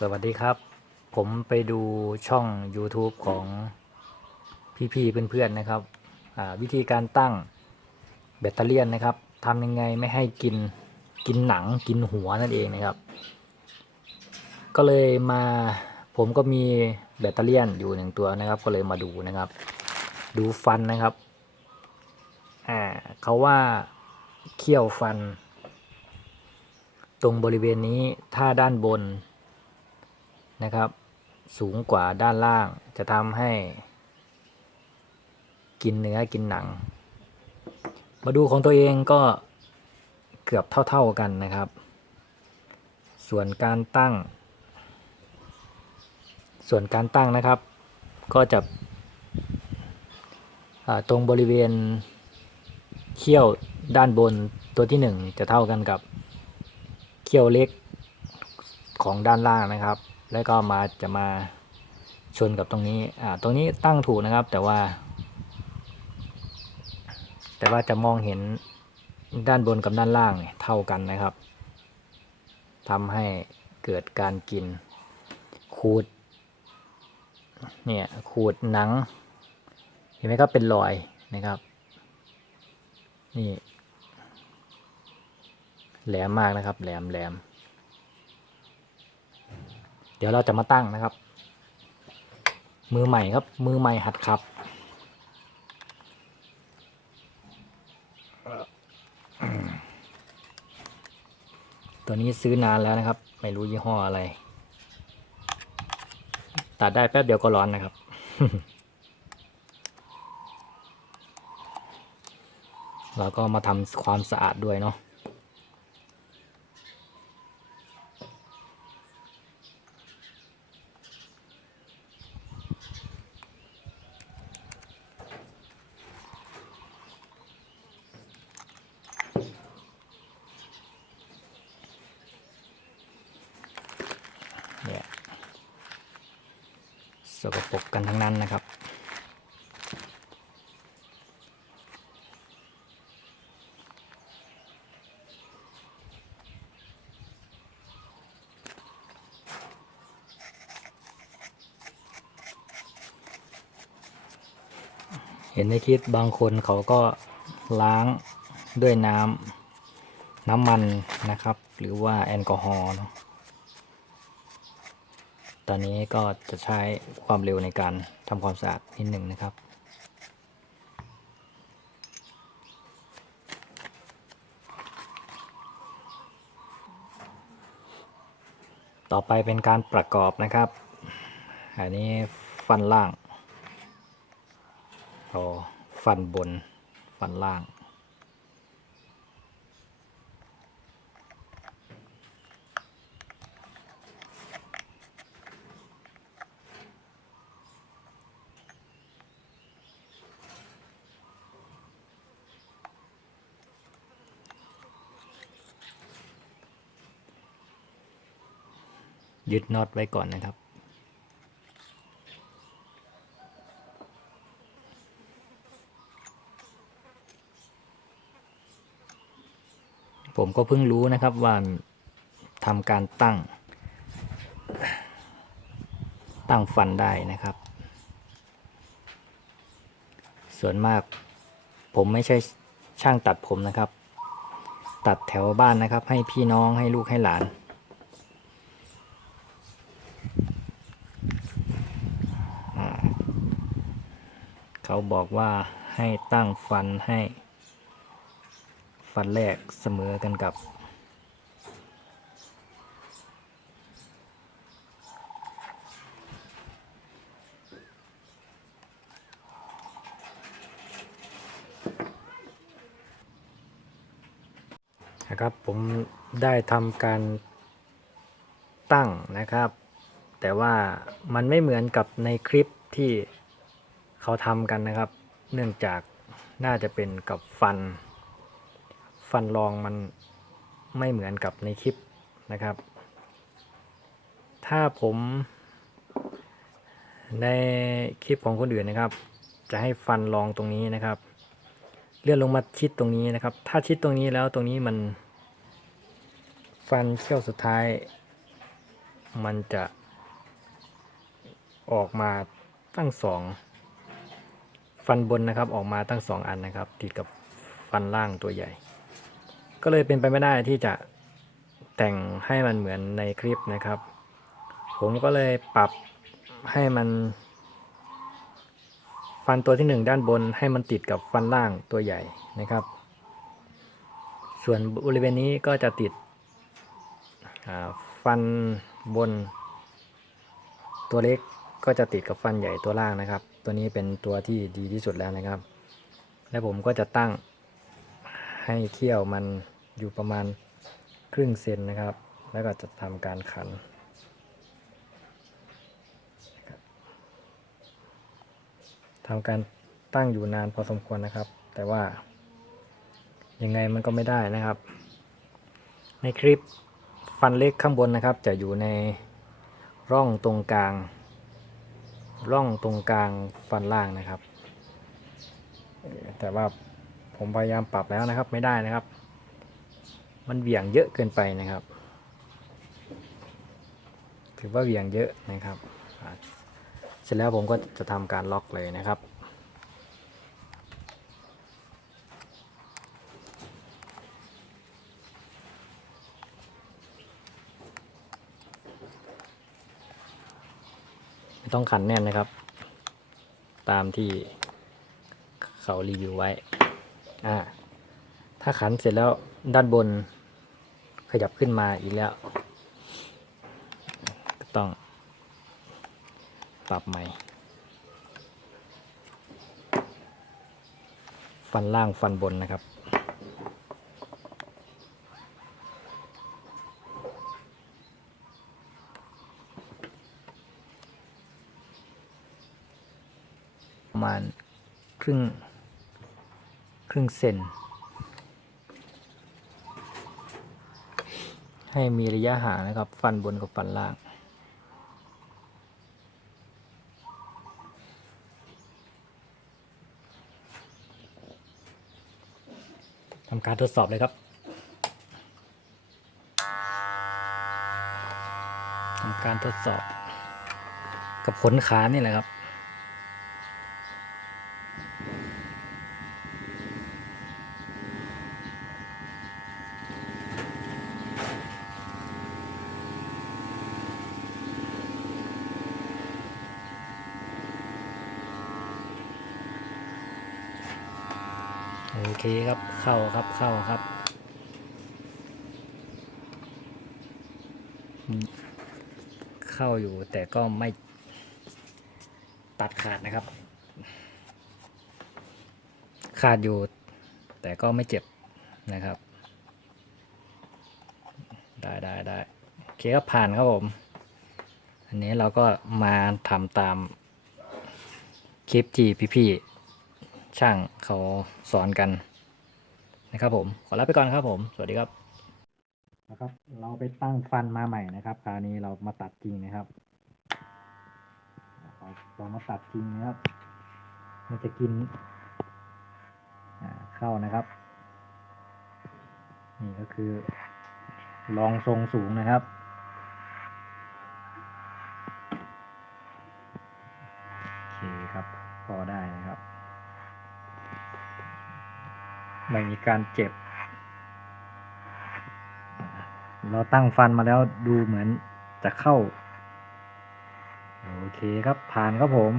สวัสดีครับ ผมไปดูช่อง YouTube ของพี่ๆเพื่อนๆนะครับ วิธีการตั้งแบตเตอรี่นะครับทำยังไงไม่ให้กินกินหนังกินหัวนั่นเองนะครับ ก็เลยมาผมก็มีแบตเตอรี่อยู่หนึ่งตัวนะครับ ก็เลยมาดูนะครับ ดูฟันนะครับอ่าเขาว่าเขี้ยวฟัน ตรงบริเวณนี้ถ้าด้านบน นะครับ สูงกว่าด้านล่างจะทำให้ กินเนื้อกินหนัง มาดูของตัวเองก็เกือบเท่าๆกันนะครับ ส่วนการตั้ง ส่วนการตั้งนะครับ ก็จะตรงบริเวณเขี้ยวด้านบนตัวที่ 1 จะเท่ากันกับเขี้ยวเล็กของด้านล่างนะครับ แล้วก็มาจะมาชนกับตรงนี้ อ่า ตรงนี้ตั้งถูกนะครับ แต่ว่า แต่ว่าจะมองเห็นด้านบนกับด้านล่างเนี่ยเท่ากันนะครับทำให้เกิดการกิน ขูด เนี่ย ขูดหนัง เห็นไหมครับ เป็นรอยนะครับ นี่ แหลมมากนะครับ แหลมแหลม เดี๋ยวเราจะมาตั้งนะครับ มือใหม่ครับ มือใหม่หัดขับ ตัวนี้ซื้อนานแล้วนะครับ ไม่รู้ยี่ห้ออะไร ตัดได้แป๊บเดียวก็ร้อนนะครับแล้วก็มาทำความสะอาดด้วยเนาะ เนี่ย สกปรกกันทั้งนั้นนะครับ เห็นในคลิปบางคนเขาก็ล้างด้วยน้ำน้ำมันนะครับ หรือว่าแอลกอฮอล์เนอะ ตอนนี้ก็จะใช้ความเร็วในการทำความสะอาดนิดหนึ่งนะครับ ต่อไปเป็นการประกอบนะครับ อันนี้ฟันล่างโอ้ฟันบน ฟันล่าง ยึดน็อตไว้ก่อนนะครับ ผมก็เพิ่งรู้นะครับว่าทำการตั้ง ตั้งฟันได้นะครับ ส่วนมากผมไม่ใช่ช่างตัดผมนะครับ ตัดแถวบ้านนะครับ ให้พี่น้องให้ลูกให้หลาน เขาบอกว่าให้ตั้งฟันให้ ฟันแรกเสมอกันกับ นะครับผมได้ทำการตั้งนะครับ แต่ว่ามันไม่เหมือนกับในคลิปที่ เขาทำกันนะครับ เนื่องจากน่าจะเป็นกับฟัน ฟันรองมันไม่เหมือนกับในคลิปนะครับ ถ้าผมในคลิปของคนอื่นนะครับ จะให้ฟันรองตรงนี้นะครับ เลื่อนลงมาชิดตรงนี้นะครับ ถ้าชิดตรงนี้แล้วตรงนี้มัน ฟันเขี้ยวสุดท้าย มันจะออกมาตั้งสอง ฟันบนนะครับออกมาตั้งสองอันนะครับ ติดกับฟันล่างตัวใหญ่ ก็เลยเป็นไปไม่ได้ที่จะแต่งให้มันเหมือนในคลิปนะครับ ผมก็เลยปรับให้มัน ฟันตัวที่หนึ่งด้านบนให้มันติดกับฟันล่างตัวใหญ่นะครับ ส่วนบริเวณนี้ก็จะติดฟันบน ตัวเล็กก็จะติดกับฟันใหญ่ตัวล่างนะครับ ตัวนี้เป็นตัวที่ดีที่สุดแล้วนะครับ และผมก็จะตั้งให้เขี้ยวมันอยู่ประมาณครึ่งเซนนะครับ แล้วก็จะทำการขันทำการตั้งอยู่นานพอสมควรนะครับ แต่ว่ายังไงมันก็ไม่ได้นะครับ ในคลิปฟันเล็กข้างบนนะครับ จะอยู่ในร่องตรงกลาง ร่องตรงกลางฟันล่างนะครับ แต่ว่าผมพยายามปรับแล้วนะครับไม่ได้นะครับ มันเหวี่ยงเยอะเกินไปนะครับ ถือว่าเหวี่ยงเยอะนะครับ เสร็จแล้วผมก็จะทำการล็อกเลยนะครับ ไม่ต้องขันแน่นนะครับ ตามที่เขารีวิวไว้อ่าถ้าขันเสร็จแล้วด้านบนขยับขึ้นมาอีกแล้ว ก็ต้องปรับใหม่ ฟันล่างฟันบนนะครับ ประมาณครึ่ง ค รึ่งเซนให้มีระยะห่างนะครับ ฟันบนกับฟันล่าง ทำการทดสอบเลยครับทำการทดสอบกับขนขานี่แหละครับ เคครับ เข้าครับ เข้าครับ เข้าอยู่แต่ก็ไม่ตัดขาดนะครับ ขาดอยู่ แต่ก็ไม่เจ็บนะครับ ได้ได้ได้โอเคก็ผ่านครับผม อันนี้เราก็มาทำตามคลิปที่พี่ๆ ช่างเขาสอนกันนะครับผม ขอลาไปก่อนครับผม สวัสดีครับนะครับ เราไปตั้งฟันมาใหม่นะครับ คราวนี้เรามาตัดจริงนะครับเรามาตัดจริงนะครับ มันจะกินเข้านะครับ นี่ก็คือลองทรงสูงนะครับโอเคครับพอได้นะครับ ไม่มีการเจ็บ เราตั้งฟันมาแล้วดูเหมือนจะเข้า โอเคครับผ่านครับผม